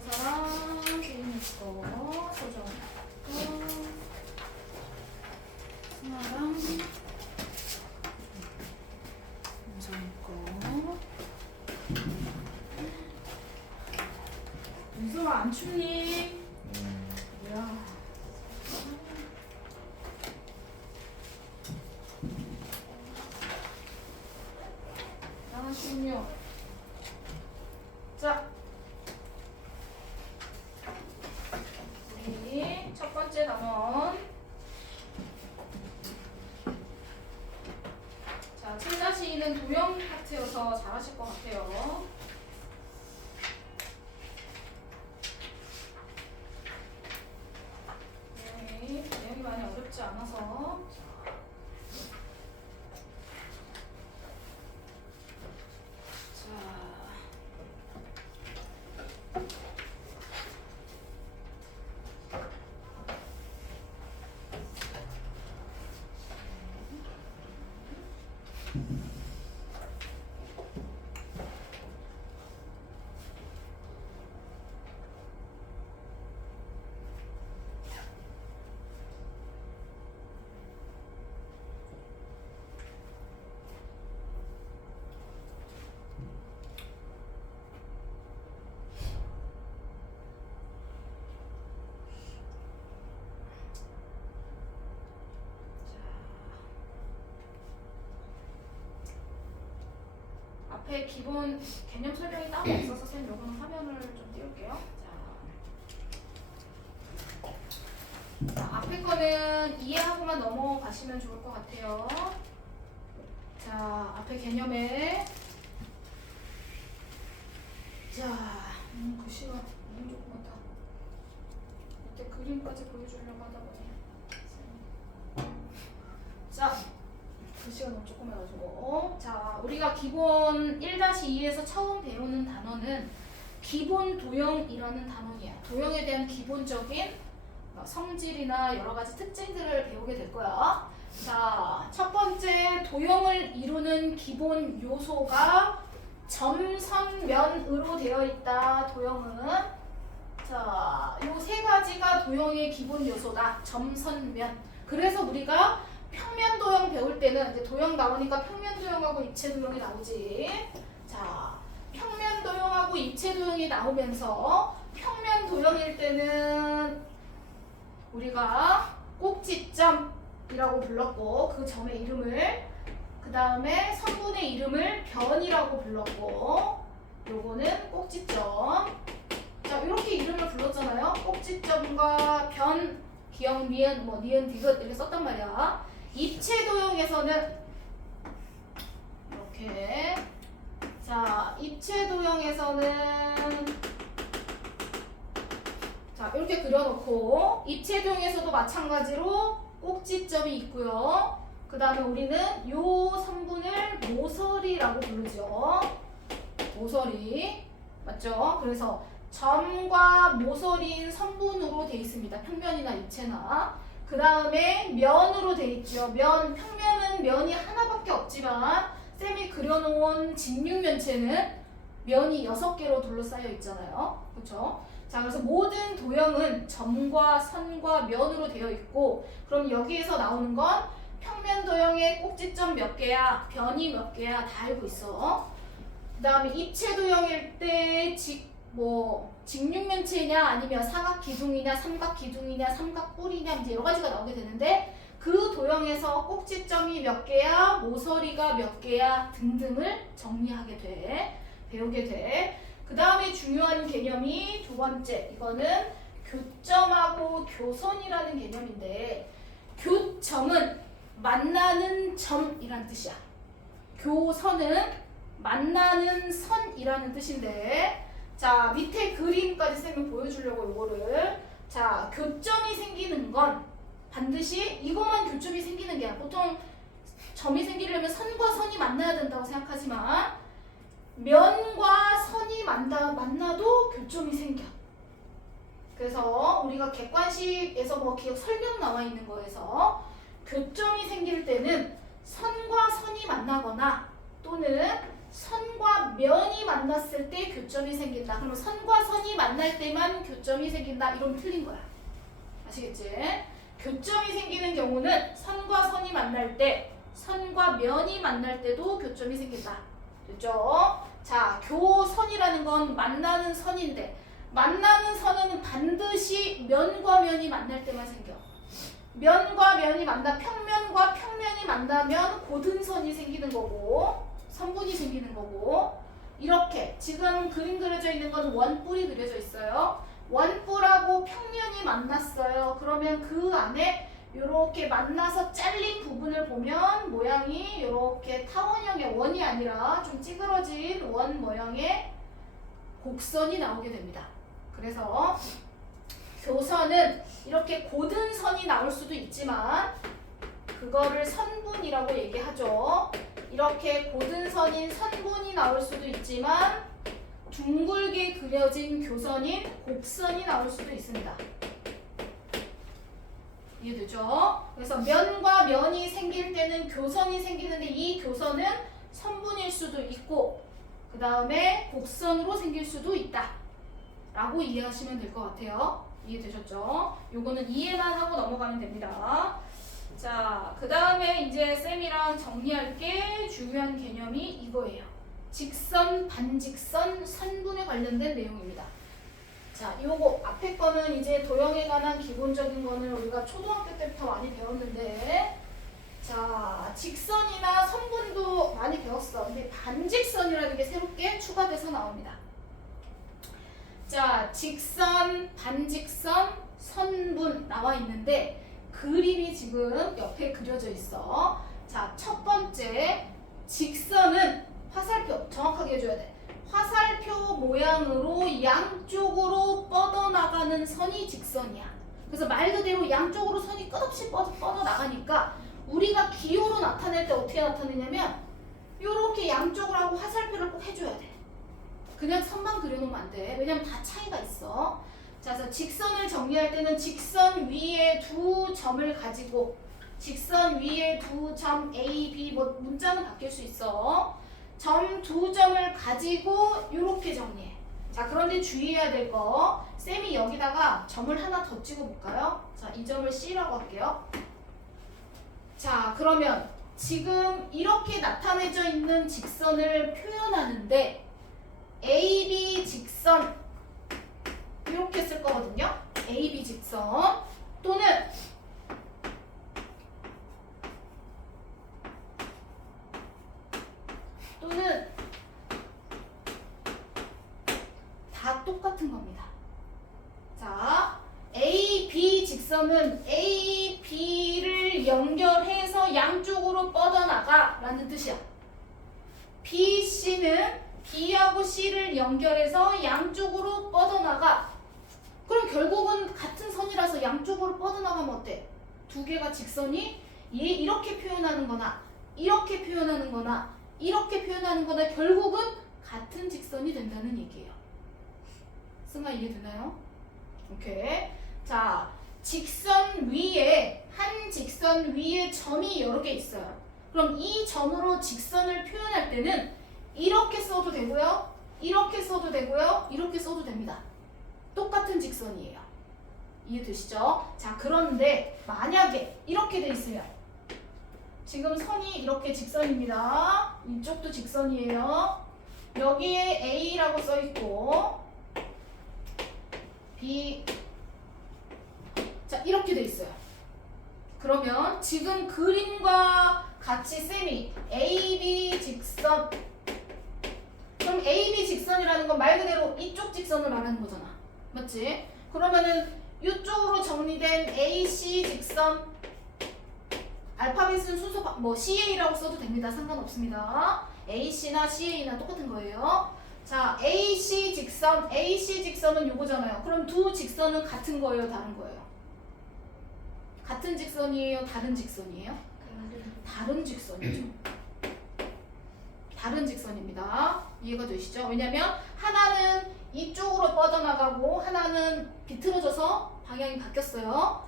사람 개인 거 소정 거 승아랑 윤성 거. 윤성아 안 춥니? 야. 나가시군요. 자, 우리 첫 번째 단원. 자, 7-2는 도형 파트여서 잘하실 것 같아요. 내용이 많이 어렵지 않아서. 앞에 기본 개념 설명이 따로 있어서 선생님 요거는 화면을 좀 띄울게요. 자, 앞에 거는 이해하고만 넘어가시면 좋을 것 같아요. 자, 앞에 개념에 자, 글씨가 너무 조그맣다. 이렇게 그림까지 보여주려고 하다 보니 자, 글씨가 너무 조그매가지고. 자, 우리가 기본 1-2에서 처음 배우는 단어는 기본 도형이라는 단어이야. 도형에 대한 기본적인 성질이나 여러 가지 특징들을 배우게 될 거야. 자, 첫 번째 도형을 이루는 기본 요소가 점선면으로 되어 있다. 도형은 자, 요 세 가지가 도형의 기본 요소다. 점선면. 그래서 우리가 평면 도형 배울 때는 이제 도형 나오니까 평면 도형하고 입체 도형이 나오지. 자, 평면 도형하고 입체 도형이 나오면서 평면 도형일 때는 우리가 꼭지점이라고 불렀고 그 점의 이름을, 그 다음에 선분의 이름을 변이라고 불렀고 요거는 꼭지점. 자, 이렇게 이름을 불렀잖아요. 꼭지점과 변, 기역, 미은, 뭐 니은, 디귿 이렇게 썼단 말이야. 입체 도형에서는 이렇게, 자, 입체 도형에서는 자, 이렇게 그려놓고 입체 도형에서도 마찬가지로 꼭지점이 있고요. 그 다음에 우리는 요 선분을 모서리라고 부르죠. 모서리 맞죠? 그래서 점과 모서리인 선분으로 되어 있습니다. 평면이나 입체나. 그 다음에 면으로 되어 있죠. 면, 평면은 면이 하나밖에 없지만 쌤이 그려놓은 직육면체는 면이 6개로 둘러싸여 있잖아요. 그렇죠? 자, 그래서 모든 도형은 점과 선과 면으로 되어 있고, 그럼 여기에서 나오는 건 평면 도형의 꼭지점 몇 개야, 변이 몇 개야 다 알고 있어. 그 다음에 입체 도형일 때 직육면체냐 아니면 사각기둥이냐 삼각기둥이냐 삼각뿔이냐 이제 여러 가지가 나오게 되는데, 그 도형에서 꼭지점이 몇 개야, 모서리가 몇 개야 등등을 정리하게 돼, 배우게 돼. 그 다음에 중요한 개념이 두 번째, 이거는 교점하고 교선이라는 개념인데, 교점은 만나는 점이란 뜻이야. 교선은 만나는 선이라는 뜻인데, 자, 밑에 그림까지 쌤이 보여주려고 요거를, 자, 교점이 생기는 건 반드시 이것만 교점이 생기는 게 아니라, 보통 점이 생기려면 선과 선이 만나야 된다고 생각하지만 면과 선이 만나도 교점이 생겨. 그래서 우리가 객관식에서 뭐 기억 설명 나와 있는 거에서 교점이 생길 때는 선과 선이 만나거나 또는 선과 면이 만났을 때 교점이 생긴다. 그러면 선과 선이 만날 때만 교점이 생긴다. 이러면 틀린 거야. 아시겠지? 교점이 생기는 경우는 선과 선이 만날 때, 선과 면이 만날 때도 교점이 생긴다. 됐죠? 자, 교선이라는 건 만나는 선인데, 만나는 선은 반드시 면과 면이 만날 때만 생겨. 면과 면이 만나, 평면과 평면이 만나면 고등선이 생기는 거고, 선분이 생기는 거고, 이렇게 지금 그림 그려져 있는 건 원뿔이 그려져 있어요. 원뿔하고 평면이 만났어요. 그러면 그 안에 이렇게 만나서 잘린 부분을 보면 모양이 이렇게 타원형의 원이 아니라 좀 찌그러진 원 모양의 곡선이 나오게 됩니다. 그래서 교선은 이렇게 고든 선이 나올 수도 있지만 그거를 선분이라고 얘기하죠. 이렇게 고든 선인 선분이 나올 수도 있지만 둥글게 그려진 교선인 곡선이 나올 수도 있습니다. 이해되죠? 그래서 면과 면이 생길 때는 교선이 생기는데 이 교선은 선분일 수도 있고 그 다음에 곡선으로 생길 수도 있다 라고 이해하시면 될 것 같아요. 이해되셨죠? 요거는 이해만 하고 넘어가면 됩니다. 자, 그 다음에 이제 쌤이랑 정리할 게 중요한 개념이 이거예요. 직선, 반직선, 선분에 관련된 내용입니다. 자, 요거 앞에 거는 이제 도형에 관한 기본적인 거는 우리가 초등학교 때부터 많이 배웠는데, 자, 직선이나 선분도 많이 배웠어. 근데 반직선이라는 게 새롭게 추가돼서 나옵니다. 자, 직선, 반직선, 선분 나와 있는데 그림이 지금 옆에 그려져 있어. 자, 첫 번째 직선은 화살표 정확하게 해줘야 돼. 화살표 모양으로 양쪽으로 뻗어나가는 선이 직선이야. 그래서 말 그대로 양쪽으로 선이 끝없이 뻗어나가니까 우리가 기호로 나타낼 때 어떻게 나타내냐면 이렇게 양쪽으로 하고 화살표를 꼭 해줘야 돼. 그냥 선만 그려놓으면 안 돼. 왜냐면 다 차이가 있어. 자, 그래서 직선을 정리할 때는 직선 위에 두 점을 가지고 직선 위에 두 점 A, B 뭐 문자는 바뀔 수 있어. 점 두 점을 가지고 이렇게 정리해. 자, 그런데 주의해야 될 거 쌤이 여기다가 점을 하나 더 찍어볼까요? 자, 이 점을 C라고 할게요. 자, 그러면 지금 이렇게 나타내져 있는 직선을 표현하는데 AB 직선 이렇게 쓸 거거든요. AB 직선 또는 다 똑같은 겁니다. 자, AB 직선은 AB를 연결해서 양쪽으로 뻗어나가 라는 뜻이야. BC는 B하고 C를 연결해서 양쪽으로 뻗어나가. 그럼 결국은 같은 선이라서 양쪽으로 뻗어나가면 어때? 두 개가 직선이 이렇게 표현하는 거나 이렇게 표현하는 거나 이렇게 표현하는 거나 결국은 같은 직선이 된다는 얘기예요. 승아 이해되나요? 오케이. 자, 직선 위에 한 직선 위에 점이 여러 개 있어요. 그럼 이 점으로 직선을 표현할 때는 이렇게 써도 되고요. 이렇게 써도 되고요. 이렇게 써도 됩니다. 똑같은 직선이에요. 이해되시죠? 자, 그런데 만약에 이렇게 돼 있으면 지금 선이 이렇게 직선입니다. 이쪽도 직선이에요. 여기에 A라고 써 있고 B 자, 이렇게 돼 있어요. 그러면 지금 그림과 같이 쌤이 AB 직선 그럼 AB 직선이라는 건 말 그대로 이쪽 직선을 말하는 거잖아. 맞지? 그러면은 이쪽으로 정리된 AC 직선 알파벳은 순서 뭐 CA라고 써도 됩니다. 상관없습니다. AC나 CA나 똑같은 거예요. 자, AC 직선은 요거잖아요. 그럼 두 직선은 같은 거예요, 다른 거예요? 같은 직선이에요, 다른 직선이에요? 다른 직선이죠. 다른 직선입니다. 이해가 되시죠? 왜냐면 하나는 이쪽으로 뻗어나가고 하나는 비틀어져서 방향이 바뀌었어요.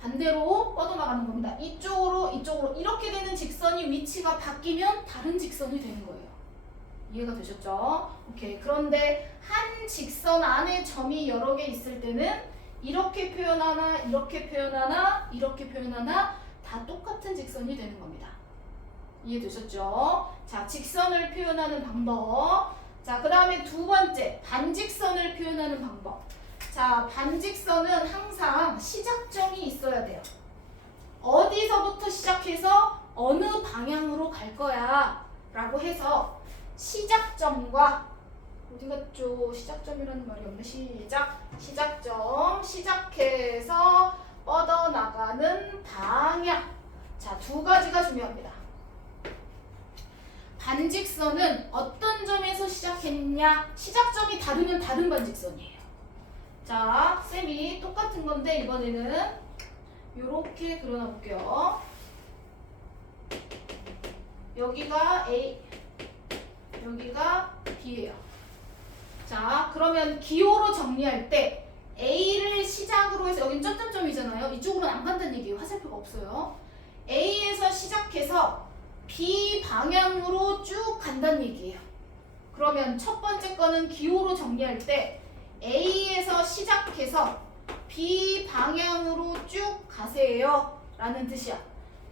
반대로 뻗어나가는 겁니다. 이쪽으로 이렇게 되는 직선이 위치가 바뀌면 다른 직선이 되는 거예요. 이해가 되셨죠? 오케이. 그런데 한 직선 안에 점이 여러 개 있을 때는 이렇게 표현하나 이렇게 표현하나 이렇게 표현하나 다 똑같은 직선이 되는 겁니다. 이해되셨죠? 자, 직선을 표현하는 방법. 자, 그 다음에 두 번째, 반직선을 표현하는 방법. 자, 반직선은 항상 시작점이 있어야 돼요. 어디서부터 시작해서 어느 방향으로 갈 거야 라고 해서 시작점과 어디 갔죠? 시작점이라는 말이 없네. 시작점, 시작해서 뻗어나가는 방향. 자, 두 가지가 중요합니다. 반직선은 어떤 점에서 시작했냐? 시작점이 다르면 다른 반직선이에요. 자, 쌤이 똑같은 건데 이번에는 이렇게 그려놔 볼게요. 여기가 A, 여기가 B예요. 자, 그러면 기호로 정리할 때 A를 시작으로 해서 여긴 점점점이잖아요. 이쪽으로는 안 간다는 얘기예요. 화살표가 없어요. A에서 시작해서 B 방향으로 쭉 간다는 얘기예요. 그러면 첫 번째 거는 기호로 정리할 때 A에서 시작해서 B 방향으로 쭉 가세요 라는 뜻이야.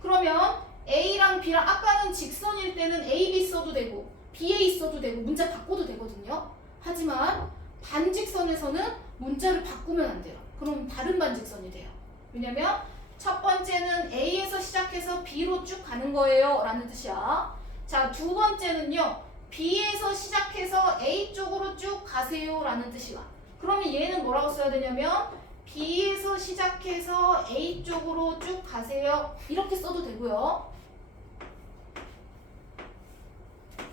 그러면 A랑 B랑 아까는 직선일 때는 A, B 써도 되고 BA 써도 되고 문자 바꿔도 되거든요. 하지만 반직선에서는 문자를 바꾸면 안 돼요. 그럼 다른 반직선이 돼요. 왜냐면 첫 번째는 A에서 시작해서 B로 쭉 가는 거예요 라는 뜻이야. 자, 두 번째는요, B에서 시작해서 A 쪽으로 쭉 가세요 라는 뜻이야. 그러면 얘는 뭐라고 써야 되냐면 B에서 시작해서 A 쪽으로 쭉 가세요 이렇게 써도 되고요.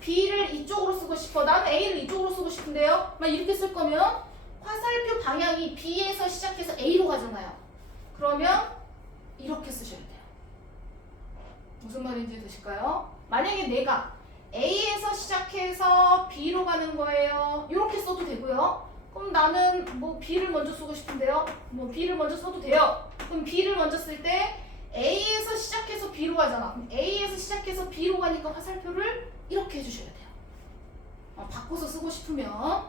B를 이쪽으로 쓰고 싶어. 나는 A를 이쪽으로 쓰고 싶은데요. 막 이렇게 쓸 거면 화살표 방향이 B에서 시작해서 A로 가잖아요. 그러면 이렇게 쓰셔야 돼요. 무슨 말인지 되실까요? 만약에 내가 A에서 시작해서 B로 가는 거예요. 이렇게 써도 되고요. 그럼 나는 뭐 B를 먼저 쓰고 싶은데요. 뭐 B를 먼저 써도 돼요. 그럼 B를 먼저 쓸 때 A에서 시작해서 B로 가잖아. 그럼 A에서 시작해서 B로 가니까 화살표를 이렇게 해주셔야 돼요. 바꿔서 쓰고 싶으면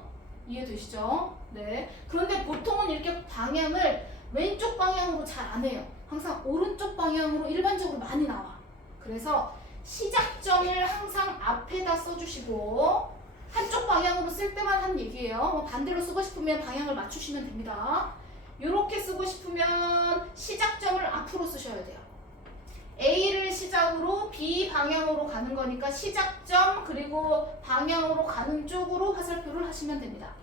이해되시죠? 네. 그런데 보통은 이렇게 방향을 왼쪽 방향으로 잘 안 해요. 항상 오른쪽 방향으로 일반적으로 많이 나와. 그래서 시작점을 항상 앞에다 써주시고 한쪽 방향으로 쓸 때만 한 얘기예요. 뭐 반대로 쓰고 싶으면 방향을 맞추시면 됩니다. 이렇게 쓰고 싶으면 시작점을 앞으로 쓰셔야 돼요. A를 시작으로 B 방향으로 가는 거니까 시작점 그리고 방향으로 가는 쪽으로 화살표를 하시면 됩니다.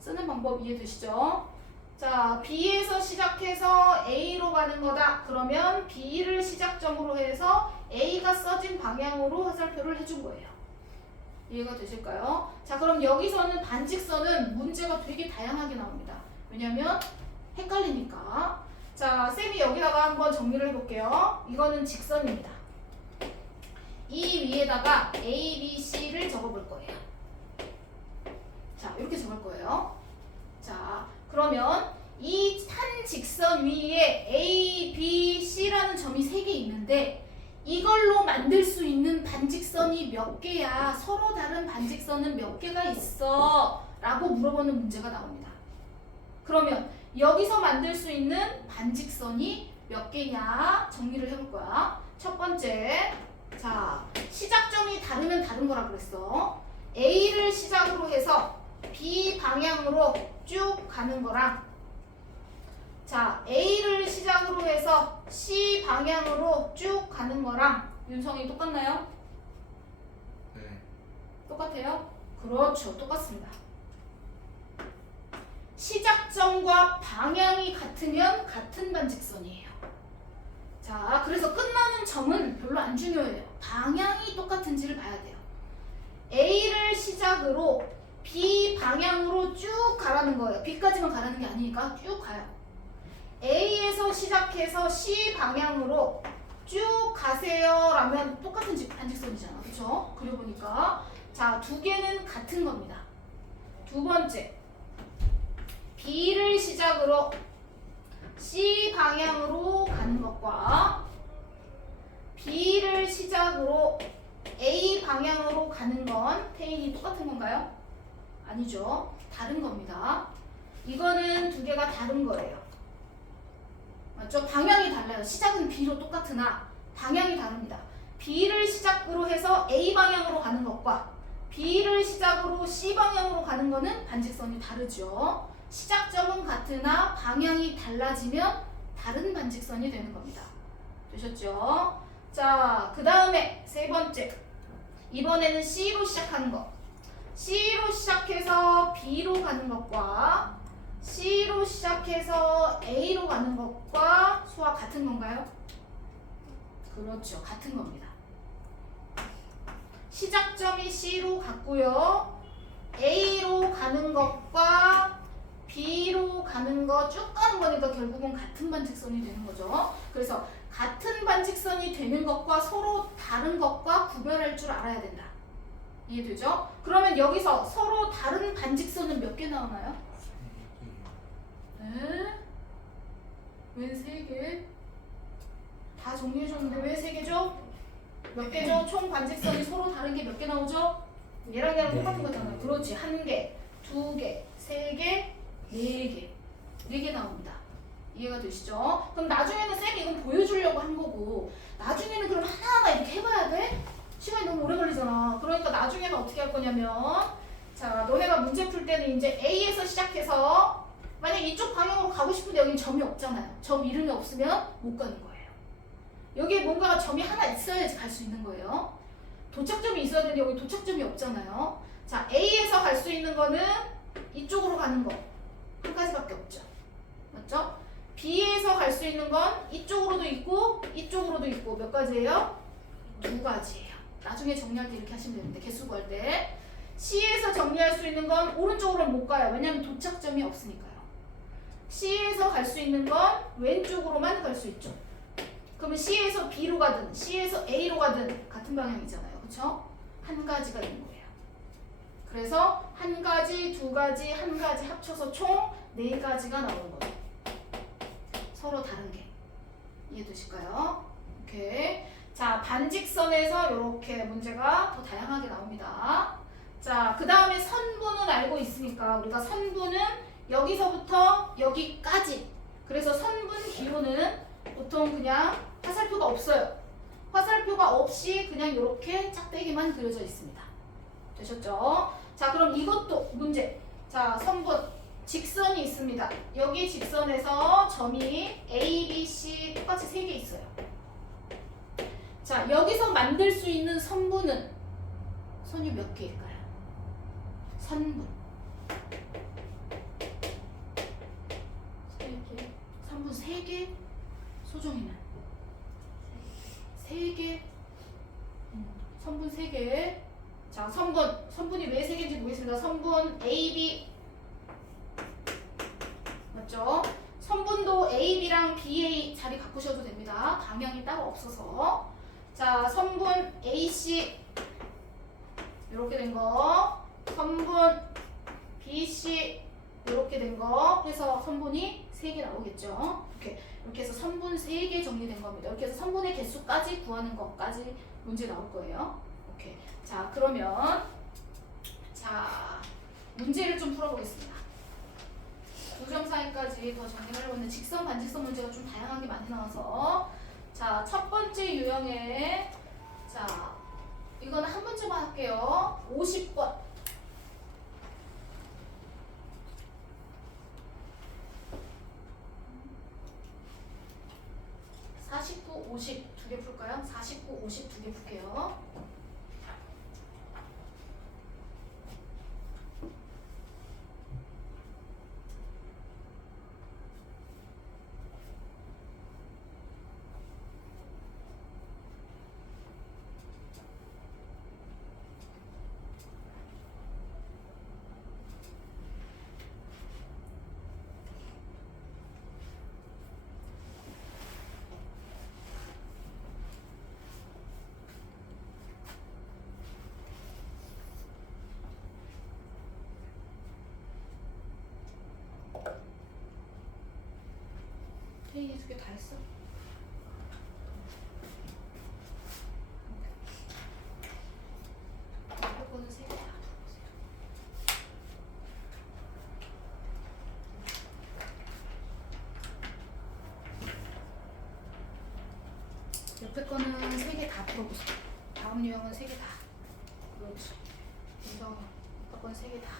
쓰는 방법 이해되시죠? 자, B에서 시작해서 A로 가는 거다. 그러면 B를 시작점으로 해서 A가 써진 방향으로 화살표를 해준 거예요. 이해가 되실까요? 자, 그럼 여기서는 반직선은 문제가 되게 다양하게 나옵니다. 왜냐면 헷갈리니까. 자, 쌤이 여기다가 한번 정리를 해볼게요. 이거는 직선입니다. 이 위에다가 A, B, C를 적어볼 거예요. 자, 이렇게 적을 거예요. 자, 그러면 이 한 직선 위에 A, B, C라는 점이 3개 있는데 이걸로 만들 수 있는 반직선이 몇 개야? 서로 다른 반직선은 몇 개가 있어? 라고 물어보는 문제가 나옵니다. 그러면 여기서 만들 수 있는 반직선이 몇 개냐? 정리를 해볼 거야. 첫 번째, 자, 시작점이 다르면 다른 거라 그랬어. A를 시작으로 해서 B 방향으로 쭉 가는 거랑 자, A를 시작으로 해서 C 방향으로 쭉 가는 거랑 윤성이 똑같나요? 네. 똑같아요? 그렇죠. 똑같습니다. 시작점과 방향이 같으면 같은 반직선이에요. 자, 그래서 끝나는 점은 별로 안 중요해요. 방향이 똑같은지를 봐야 돼요. A를 시작으로 B 방향으로 쭉 가라는 거예요. B까지만 가라는 게 아니니까 쭉 가요. A에서 시작해서 C 방향으로 쭉 가세요 라면 똑같은 반직선이잖아. 그쵸? 그려보니까 자, 두 개는 같은 겁니다. 두 번째, B를 시작으로 C 방향으로 가는 것과 B를 시작으로 A 방향으로 가는 건 테일이 똑같은 건가요? 아니죠. 다른 겁니다. 이거는 두 개가 다른 거예요. 맞죠? 방향이 달라요. 시작은 B로 똑같으나 방향이 다릅니다. B를 시작으로 해서 A 방향으로 가는 것과 B를 시작으로 C 방향으로 가는 거는 반직선이 다르죠. 시작점은 같으나 방향이 달라지면 다른 반직선이 되는 겁니다. 되셨죠? 자, 그 다음에 세 번째. 이번에는 C로 시작하는 거. C로 시작해서 B로 가는 것과 C로 시작해서 A로 가는 것과 수와 같은 건가요? 그렇죠. 같은 겁니다. 시작점이 C로 갔고요. A로 가는 것과 B로 가는 거 쭉 가는 거니까 결국은 같은 반직선이 되는 거죠. 그래서 같은 반직선이 되는 것과 서로 다른 것과 구별할 줄 알아야 된다. 이해되죠? 그러면 여기서 서로 다른 반직선은 몇 개 나오나요? 네? 왜 3개? 다 정리해줬는데 왜 3개죠? 몇 개죠? 총 반직선이 서로 다른 게 몇 개 나오죠? 얘랑 똑같은 거잖아요. 그렇지. 1개, 2개, 3개, 4개. 4개 나옵니다. 이해가 되시죠? 그럼 나중에는 쌤이 이건 보여주려고 한 거고 나중에는 그럼 하나하나 이렇게 해봐야 돼? 시간이 너무 오래 걸리잖아. 그러니까 나중에는 어떻게 할 거냐면 자, 너네가 문제 풀 때는 이제 A에서 시작해서 만약 이쪽 방향으로 가고 싶은데 여긴 점이 없잖아요. 점 이름이 없으면 못 가는 거예요. 여기에 뭔가가 점이 하나 있어야지 갈 수 있는 거예요. 도착점이 있어야 되는데 여기 도착점이 없잖아요. 자, A에서 갈 수 있는 거는 이쪽으로 가는 거 한 가지밖에 없죠. 맞죠? B에서 갈 수 있는 건 이쪽으로도 있고 이쪽으로도 있고 몇 가지예요? 2가지예요. 나중에 정리할 때 이렇게 하시면 되는데 개수 구할 때 C에서 정리할 수 있는 건 오른쪽으로는 못 가요. 왜냐하면 도착점이 없으니까요. C에서 갈 수 있는 건 왼쪽으로만 갈 수 있죠. 그러면 C에서 B로 가든 C에서 A로 가든 같은 방향이잖아요. 그렇죠? 한 가지가 있는 거예요. 그래서 한 가지, 2가지, 한 가지 합쳐서 총 4가지가 나오는 거예요. 서로 다른 게. 이해되실까요? 오케이. 자, 반직선에서 이렇게 문제가 더 다양하게 나옵니다. 자, 그 다음에 선분은 알고 있으니까 우리가 선분은 여기서부터 여기까지. 그래서 선분 기호는 보통 그냥 화살표가 없어요. 화살표가 없이 그냥 이렇게 짝대기만 그려져 있습니다. 되셨죠? 자, 그럼 이것도 문제. 자, 선분. 직선이 있습니다. 여기 직선에서 점이 A, B, C 똑같이 3개 있어요. 자, 여기서 만들 수 있는 선분은 선이 몇 개일까요? 선분. 3개. 선분 3개? 소정이는? 3개. 선분 3개. 자, 선분이 왜 3개인지 보겠습니다. 선분 A, B. 맞죠? 선분도 A, B랑 BA 자리 바꾸셔도 됩니다. 방향이 따로 없어서. 자, 선분 AC 이렇게 된 거, 선분 BC 이렇게 된 거 해서 선분이 3개 나오겠죠. 이렇게 해서 선분 3개 정리된 겁니다. 이렇게 해서 선분의 개수까지 구하는 것까지 문제 나올 거예요. 오케이. 자, 그러면 자, 문제를 좀 풀어보겠습니다. 2점 사이까지 더 정리하려고 했는데 직선, 반직선 문제가 좀 다양하게 많이 나와서 자, 첫 번째 유형에 자, 이거는 한 문제만 할게요. 50번. 49, 50 두 개 풀까요? 49, 50 두 개 풀게요. 회의 두 개 다 했어? 옆에 거는 3개 다 풀어보세요. 다음 유형은 3개 다. 그렇지. 인정. 옆에 거는 3개 다.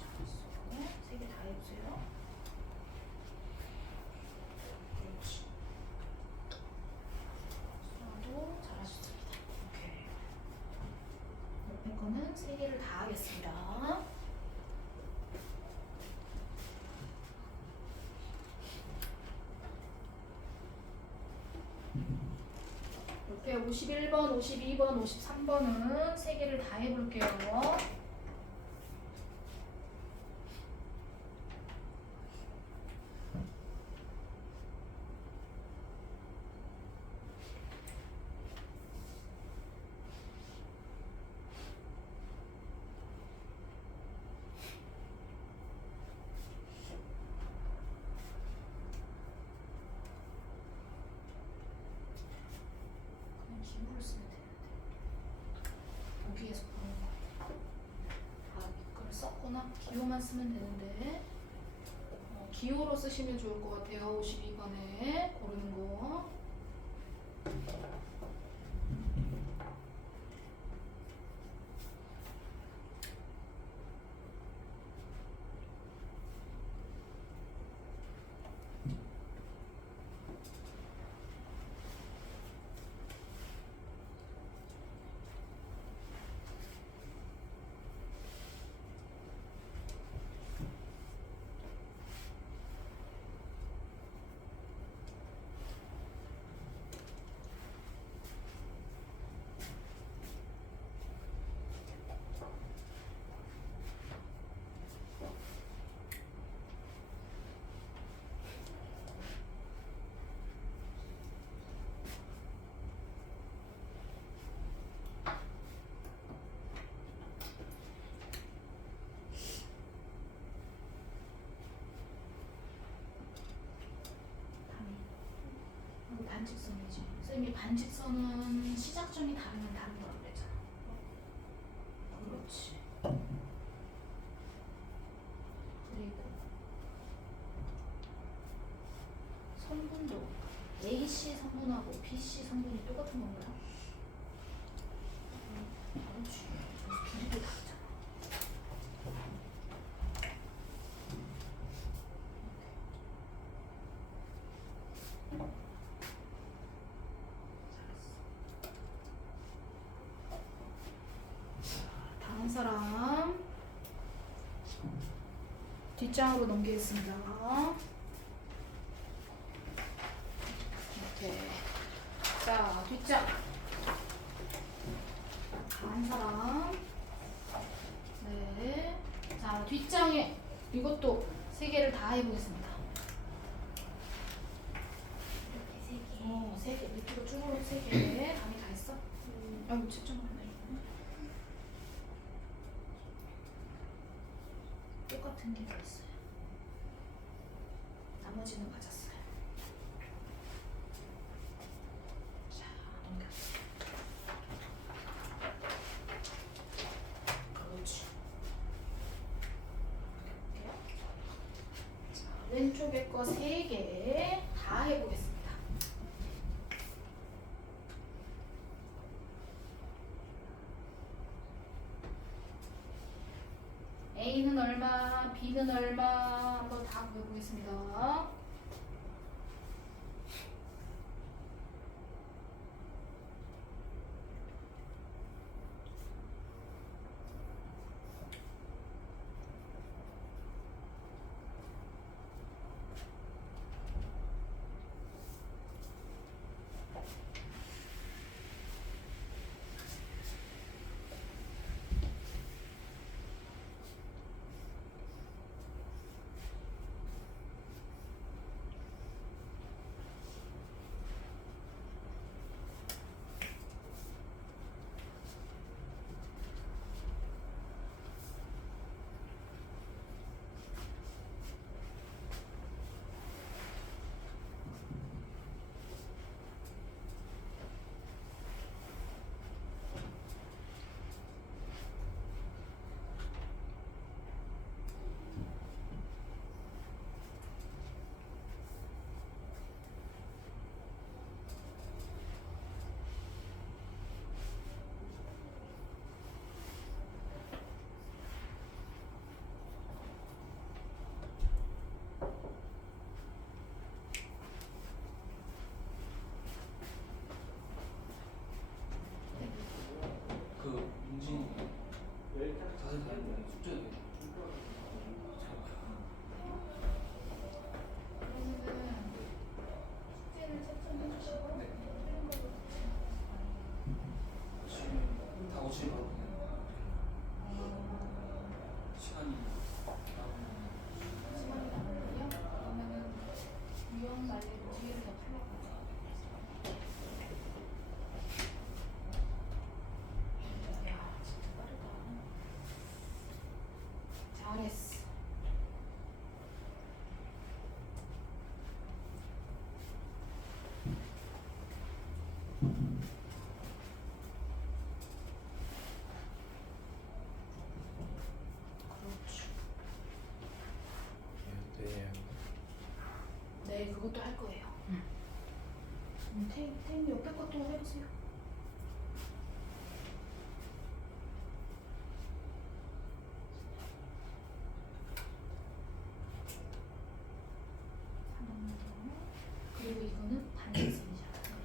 잘했어. 3개 다 해보세요. 그렇지. 수아도 잘하셨습니다. 오케이. 옆에 거는 3개를 다 하겠습니다. 옆에 51번, 52번, 53번은 3개를 다 해볼게요. 그냥 기호를 쓰면 되는데 보기에서 보는 거. 아, 이걸 썼구나. 기호만 쓰면 되는데 기호로 쓰시면 좋을 것 같아요. 52번에 고르는 거. 이거 반직선이지. 쌤이 반직선은 시작점이 다르면 다른 거라고 그랬잖아. 그렇지. 그리고 성분도 AC 성분하고 BC 성분이 똑같은 건가요? 그렇지. 그래서 길이도 다르잖아. 다음 사람 뒷장으로 넘기겠습니다. 이렇게. 자, 뒷장. 다음 사람. 네. 자, 뒷장에 이것도 3개를 다 해보겠습니다. 이렇게 3개. 3개. 밑으로 쭉 3개. 감이 다 했어? 아이고, 채점을 안 해줬네. 똑같은 게 있어요. 나머지는 맞았어요. 자, 넘겨. 그렇지. 넘겨볼게요. 자, 왼쪽에 거 3개 다 해보겠습니다. A는 얼마, B는 얼마 한번 다 구해보겠습니다. 그렇죠. 네. 네, 그것도 할 거예요. 태임 옆에 것도 해보세요. 그리고 이거는 반지름이잖아요.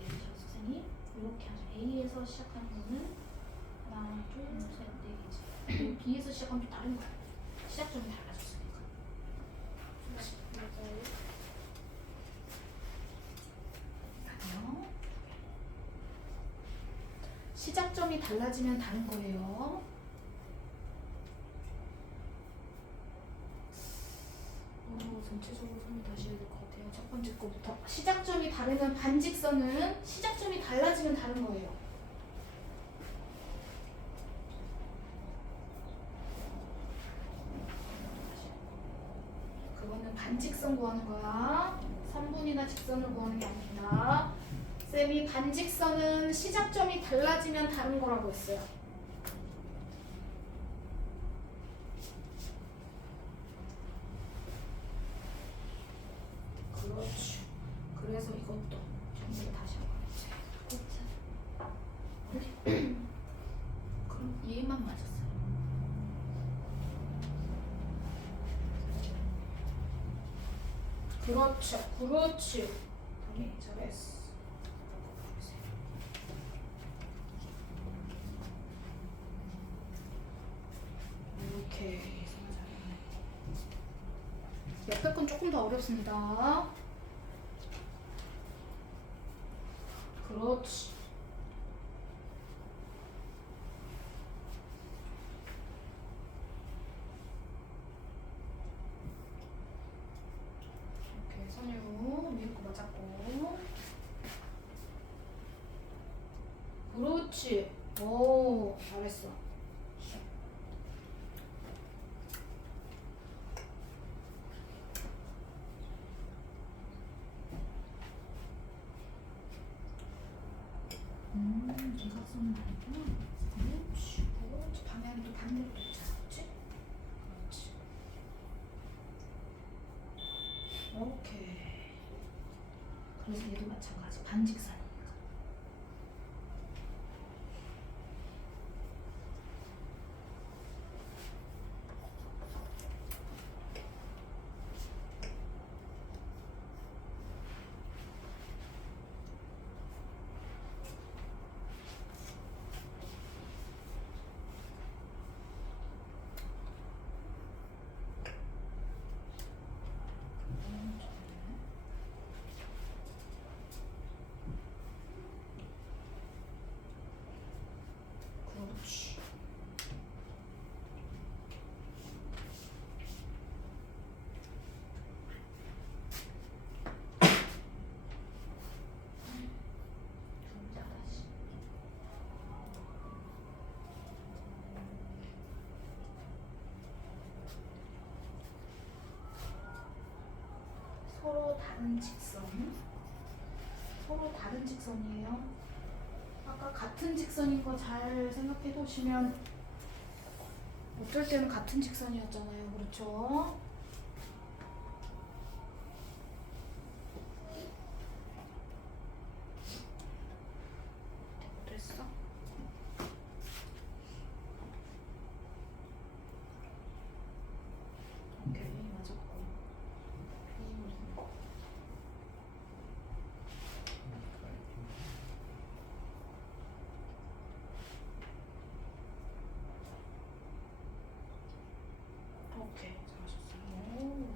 예를 들어 선생님 이렇게 하죠. A에서 시작하는 거는 하나, 둘, 셋, 네 개지. 그리고 B에서 시작하면 또 다른 거야. 시작점이 달라졌으니까. 아니요. 시작점이 달라지면 다른 거예요. 전체적으로 설명 다시 해야 될 것 같아요. 첫 번째 거부터. 시작점이 다르면 반직선은 시작점이 달라지면 다른 거예요. 그거는 반직선 구하는 거야. 3분이나 직선을 구하는 게 아닙니다. 쌤이 반직선은 시작점이 달라지면 다른 거라고 했어요. 그렇죠. 그래서 이것도 정리를 다시 하고 있지. 그럼 얘만 맞았어요. 그렇죠. 그렇지. 당연히 잘했어. 이렇게 옆에 건 조금 더 어렵습니다. 그렇지. 이렇게 선유 위에 거 맞았고. 그렇지. 오, 잘했어. 이각선은 아니구나. 그렇지. 그렇지. 방향이 또 반대로 됐잖아. 그렇지? 그렇지. 오케이. 그래서 얘도 마찬가지. 반직선이니까. 그렇지. 잘하시. 서로 다른 직선. 서로 다른 직선이에요. 아까 같은 직선인 거 잘 생각해 보시면 어떨 때는 같은 직선이었잖아요. 그렇죠? 됐어? 오케이, 맞았고. 오케이, 잘하셨어요. 오,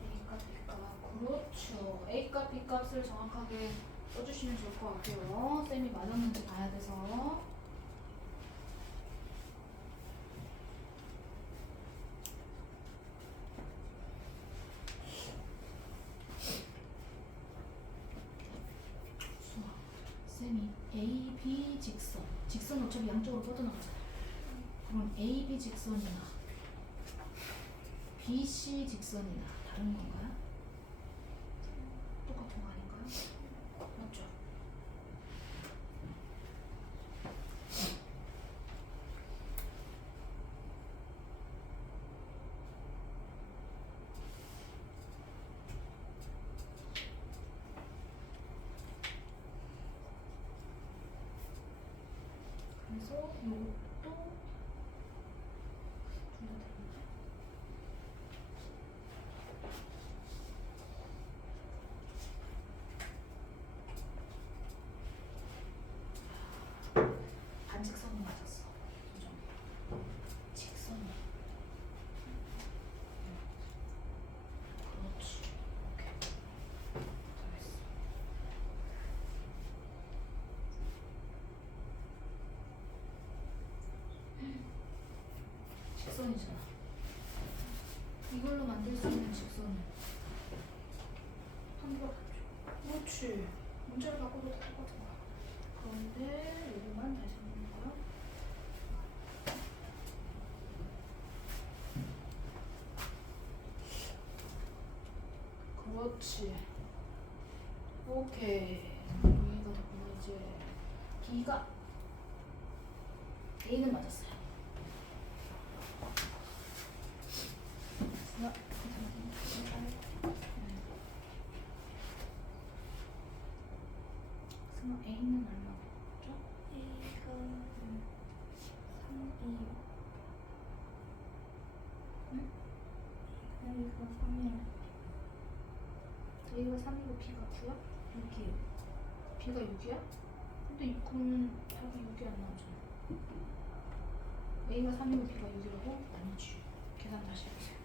A값, B값. 그렇죠. A값, B값을 정확하게 써주시면 좋을 것 같아요. 쌤이 맞았는지 봐야 돼서. 쌤이 A, B 직선. 직선 어차피 양쪽으로 뻗어나가잖아요. 그럼 A, B 직선이나 BC 직선이나 다른 건가요? 똑같은 거 아닌가요? 맞죠? 그래서 이것도 둘다 되는데 반직선이 맞았어. 그죠? 직선이. 그렇지. 오케이. 잘했어. 직선이잖아. 이걸로 만들 수 있는 직선은 한번 봤죠. 그렇지. 문제를 바꿔도 다 똑같은 거야. 그런데 요거만 다시 한번 볼까요? 그렇지. 오케이. 여기가 됐구나. 이제 B가 A는 맞았어요. 하나, 그래서 A는 얼마죠? A가 3이요. 응? A가 3이요. A가 3이고 B가 9야? 6이요. B가 6이야? 근데 6은 답이 6이 안 나오잖아. A가 3이고 B가 6이라고? 아니지. 계산 다시 해보세요.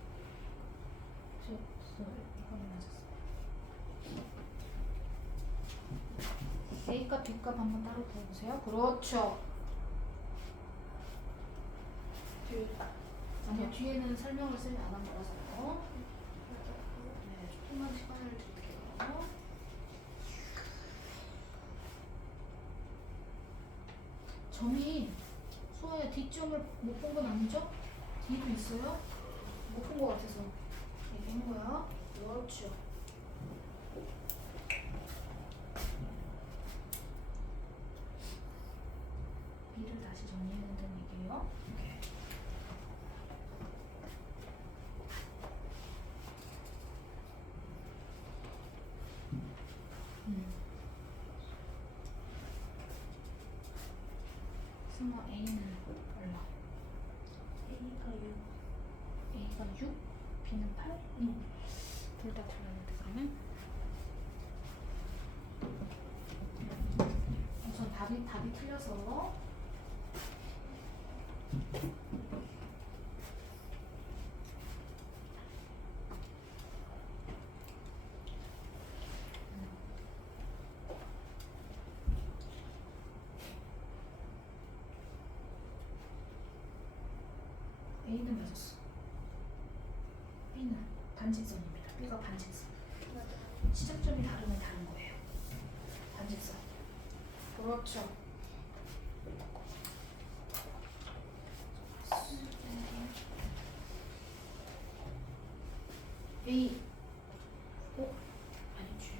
이거는 맞았어. A값, B값 한번 따로 구해보세요. 그렇죠. 아니요, 뒤에는 설명을 쌤이 안 한 거라서요. 네, 조금만 시간을 드릴게요. 점이 수아야 D점을 못 본 건 아니죠? D도 있어요? 못 본 거 같아서 얘기한 거야. 그렇죠. B를 다시 정리해야 된다는 얘기예요. 오케이. 승마 A는 얼마? A가 6. A가 6, B는 8? 둘 다 틀렸는데 그러면? 우선 답이 틀려서 A는 맞았어. B는 반직선입니다. B가 반직선. 시작점이 다르면 다른 거예요. 반직선. 그렇죠. A. 아니지.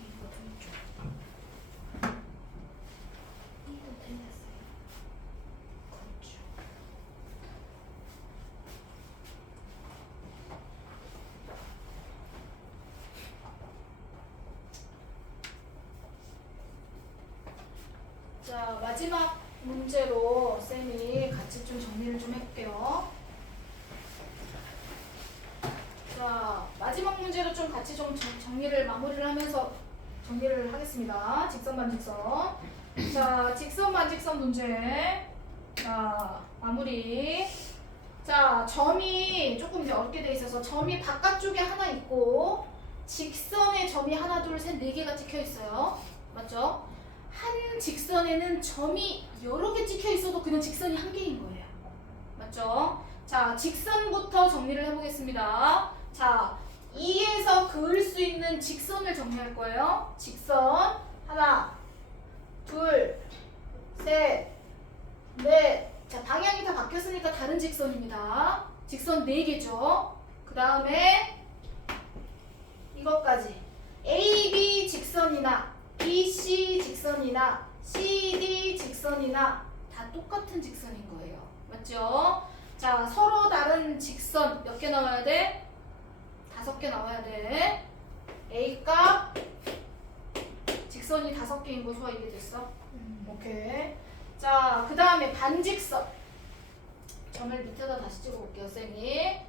A가 더 있죠. B도 틀렸어요. 그렇죠. 자, 마지막 문제로 쌤이 같이 좀 정리를 좀 해볼게요. 자, 마지막 문제로 좀 같이 좀 정리를 마무리를 하면서 정리를 하겠습니다. 직선 반직선. 자, 직선 반직선 문제. 자, 마무리. 자, 점이 조금 이제 어렵게 돼 있어서 점이 바깥쪽에 하나 있고 직선에 점이 하나, 둘, 셋, 네 개가 찍혀 있어요. 맞죠? 한 직선에는 점이 여러 개 찍혀 있어도 그냥 직선이 한 개인 거예요. 맞죠? 자, 직선부터 정리를 해보겠습니다. 자, 2에서 그을 수 있는 직선을 정리할 거예요. 직선 하나, 둘, 셋, 넷. 자, 방향이 다 바뀌었으니까 다른 직선입니다. 직선 4개죠. 그 다음에 이것까지 AB 직선이나 BC 직선이나 CD 직선이나 다 똑같은 직선인 거예요. 맞죠? 자, 서로 다른 직선 몇 개 나와야 돼? 5개 나와야 돼. A값 직선이 5개인 거 수아 이해됐어? 오케이. 자, 그 다음에 반직선. 점을 밑에다 다시 찍어볼게요, 쌤이.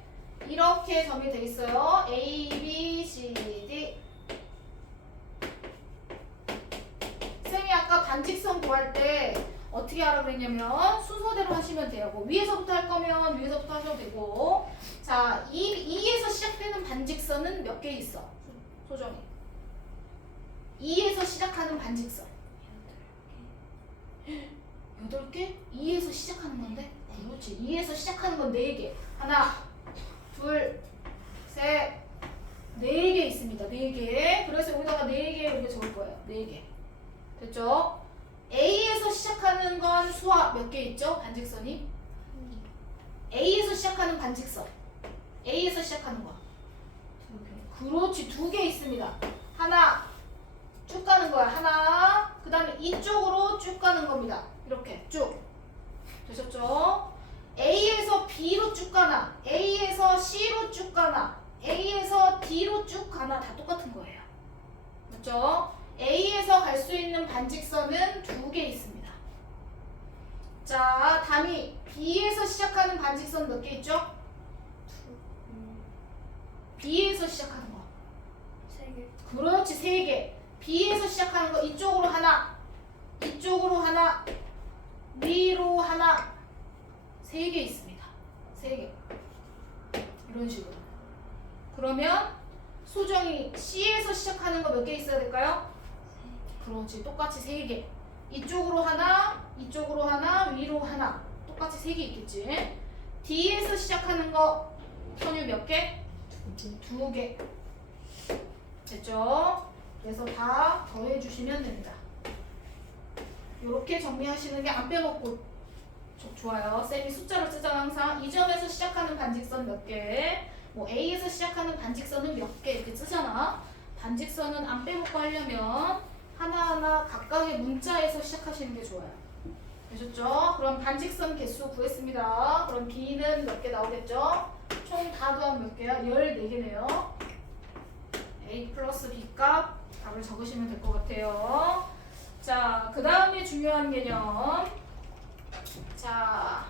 이렇게 점이 돼 있어요. A, B, C, D. 쌤이 아까 반직선 구할 때 어떻게 하라 그랬냐면 순서대로 하시면 돼요. 뭐 위에서부터 할 거면 위에서부터 하셔도 되고. 자, 2에서 시작되는 반직선은 몇 개 있어? 소정이. 2에서 시작하는 반직선. 8개? 2에서 시작하는 건데? 그렇지. 2에서 시작하는 건 4개. 하나, 둘, 셋, 4개 있습니다. 4개. 그래서 여기다가 4개 이렇게 적을 거예요. 4개. 됐죠? A에서 시작하는 건 수화 몇 개 있죠? 반직선이? A에서 시작하는 반직선. A에서 시작하는 거. 그렇지. 2개 있습니다. 하나, 쭉 가는 거야. 하나. 그 다음에 이쪽으로 쭉 가는 겁니다. 이렇게 쭉. 되셨죠? A에서 B로 쭉 가나, A에서 C로 쭉 가나, A에서 D로 쭉 가나 다 똑같은 거예요. 맞죠? A에서 갈 수 있는 반직선은 2개 있습니다. 자, 다음이 B에서 시작하는 반직선 몇 개 있죠? B에서 시작하는 거. 3개. 그렇지, 3개. B에서 시작하는 거 이쪽으로 하나, 이쪽으로 하나, 위로 하나, 3개 있습니다. 3개. 이런 식으로. 그러면 소정이 C에서 시작하는 거 몇 개 있어야 될까요? 그렇지. 똑같이 3개. 이쪽으로 하나, 이쪽으로 하나, 위로 하나. 똑같이 3개 있겠지. D에서 시작하는 거 선유 몇 개? 2개. 됐죠? 그래서 다 더해주시면 됩니다. 이렇게 정리하시는 게 안 빼먹고 좋아요. 쌤이 숫자로 쓰잖아 항상. 이 점에서 시작하는 반직선 몇 개, 뭐 A에서 시작하는 반직선은 몇 개 이렇게 쓰잖아. 반직선은 안 빼먹고 하려면 하나하나 각각의 문자에서 시작하시는 게 좋아요. 되셨죠? 그럼 반직선 개수 구했습니다. 그럼 B는 몇 개 나오겠죠? 총 다 더하면 몇 개야? 14개네요. A 플러스 B 값 답을 적으시면 될 것 같아요. 자, 그 다음에 중요한 개념. 자,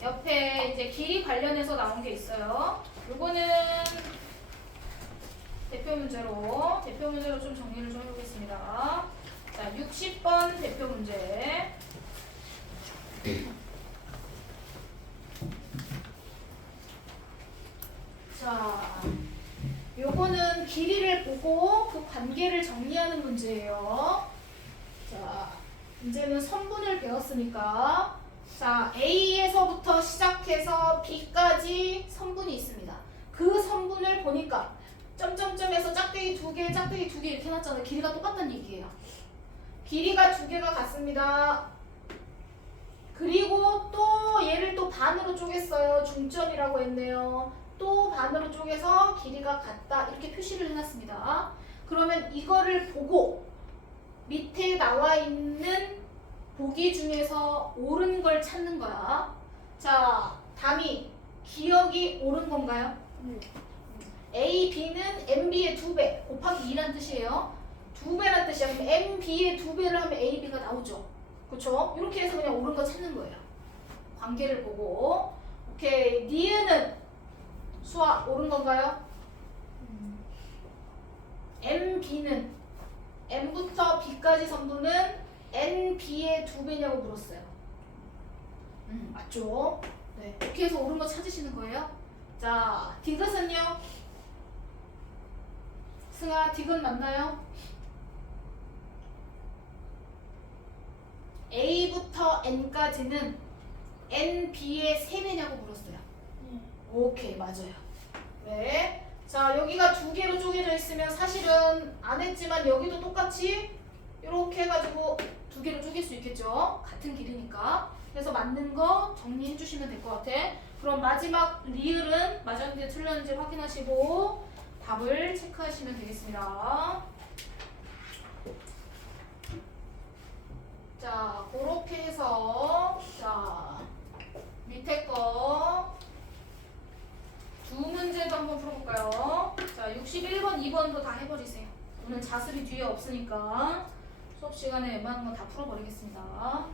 옆에 이제 길이 관련해서 나온 게 있어요. 요거는 대표 문제로 좀 정리를 좀 해보겠습니다. 자, 60번 대표 문제. 자, 요거는 길이를 보고 그 관계를 정리하는 문제예요. 자, 이제는 선분을 배웠으니까, 자, A에서부터 시작해서 B까지 선분이 있습니다. 그 선분을 보니까 점점점에서 짝대기 2개, 짝대기 2개 이렇게 해놨잖아요. 길이가 똑같다는 얘기예요. 길이가 2개가 같습니다. 그리고 또 얘를 또 반으로 쪼갰어요. 중점이라고 했네요. 또 반으로 쪼개서 길이가 같다 이렇게 표시를 해놨습니다. 그러면 이거를 보고 밑에 나와 있는 보기 중에서 옳은 걸 찾는 거야. 자, 답이 기억이 옳은 건가요? 네. A, B는 MB의 2배 곱하기 2란 뜻이에요. 2배란 뜻이야. 그럼 MB의 2배를 하면 A, B가 나오죠. 그쵸? 이렇게 해서 그냥 옳은 거 찾는 거예요. 관계를 보고. 오케이. 니은은 수아 옳은 건가요? MB는 M부터 B까지 선분은 NB의 2배냐고 물었어요. 맞죠? 네. 이렇게 해서 옳은 거 찾으시는 거예요. 자, 디귿은요? 승아, 디귿 맞나요? A부터 N까지는 NB의 3배냐고 물었어요. 네. 오케이, 맞아요. 네. 자, 여기가 2개로 쪼개져 있으면 사실은 안 했지만 여기도 똑같이 이렇게 해가지고 2개로 쪼갤 수 있겠죠. 같은 길이니까. 그래서 맞는 거 정리해 주시면 될 것 같아. 그럼 마지막 리을은 맞았는지 틀렸는지 확인하시고 답을 체크하시면 되겠습니다. 자, 그렇게 해서 자 밑에 거 두 문제도 한번 풀어볼까요? 자, 61번, 2번도 다 해버리세요. 오늘 자습이 뒤에 없으니까 수업 시간에 웬만한 건 다 풀어버리겠습니다.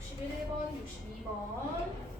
(61번) (62번)